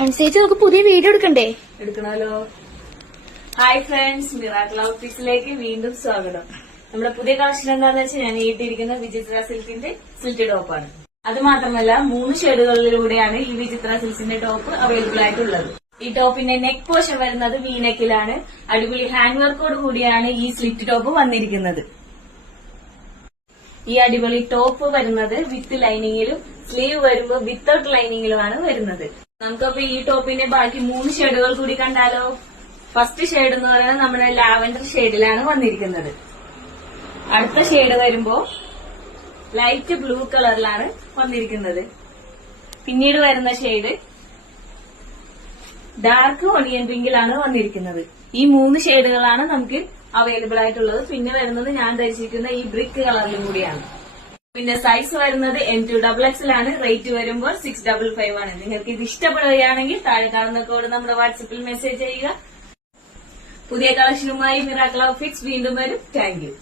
അനുസരിച്ച് നമുക്ക് പുതിയ വീഡിയോ എടുക്കണ്ടേ? എടുക്കണമല്ലോ. ഹായ് ഫ്രണ്ട്സ്, മിറാക്കിൾ ഔട്ട്ഫിറ്റ്സിലേക്ക് വീണ്ടും സ്വാഗതം. നമ്മുടെ പുതിയ കളക്ഷൻ എന്താണെന്ന് വെച്ചാൽ ഞാൻ ഇട്ടിരിക്കുന്ന വിചിത്ര സിൽക്കിന്റെ സിൽറ്റ് ടോപ്പാണ്. അത് മാത്രമല്ല 3 ഷെയ്ഡുകളിലൂടെയാണ് ഈ വിചിത്ര സിൽക്കിന്റെ ടോപ്പ് അവൈലബിൾ ആയിട്ടുള്ളത്. ഈ ടോപ്പിന്റെ നെക്ക് പോർഷൻ വരുന്നത് വീനെക്കിലാണ്. അടിപൊളി ഹാൻഡ് വർക്കോട് കൂടിയാണ് ഈ സ്ലിറ്റ് ടോപ്പ് വന്നിരിക്കുന്നത്. ഈ അടിപൊളി ടോപ്പ് വരുന്നത് വിത്ത് ലൈനിങ്ങിലും സ്ലീവ് വരുമ്പോൾ വിത്തൌട്ട് ലൈനിങ്ങിലുമാണ് വരുന്നത്. നമുക്കപ്പോ ഈ ടോപ്പിന്റെ ബാക്കി 3 ഷെയ്ഡുകൾ കൂടി കണ്ടാലോ? ഫസ്റ്റ് ഷെയ്ഡ് എന്ന് പറയുന്നത് നമ്മുടെ ലാവൻഡർ ഷെയ്ഡിലാണ് വന്നിരിക്കുന്നത്. അടുത്ത ഷെയ്ഡ് വരുമ്പോ ലൈറ്റ് ബ്ലൂ കളറിലാണ് വന്നിരിക്കുന്നത്. പിന്നീട് വരുന്ന ഷെയ്ഡ് ഡാർക്ക് ഒണിയൻ പിങ്കിലാണ് വന്നിരിക്കുന്നത്. ഈ 3 ഷെയ്ഡുകളാണ് നമുക്ക് അവൈലബിൾ ആയിട്ടുള്ളത്. പിന്നെ വരുന്നത് ഞാൻ ധരിച്ചിരിക്കുന്ന ഈ ബ്രിക്ക് കളറിലും കൂടിയാണ്. പിന്നെ സൈസ് വരുന്നത് M2XXL ആണ്. റേറ്റ് വരുമ്പോൾ 655 ആണ്. നിങ്ങൾക്ക് ഇത് ഇഷ്ടപ്പെടുകയാണെങ്കിൽ താഴെ കാണുന്ന കോഡ് നമ്മുടെ വാട്സപ്പിൽ മെസ്സേജ് ചെയ്യുക. പുതിയ കളക്ഷനുമായി മിറാക്കിൾ ഔട്ട്ഫിറ്റ്സ് വീണ്ടും വരും. Thank you.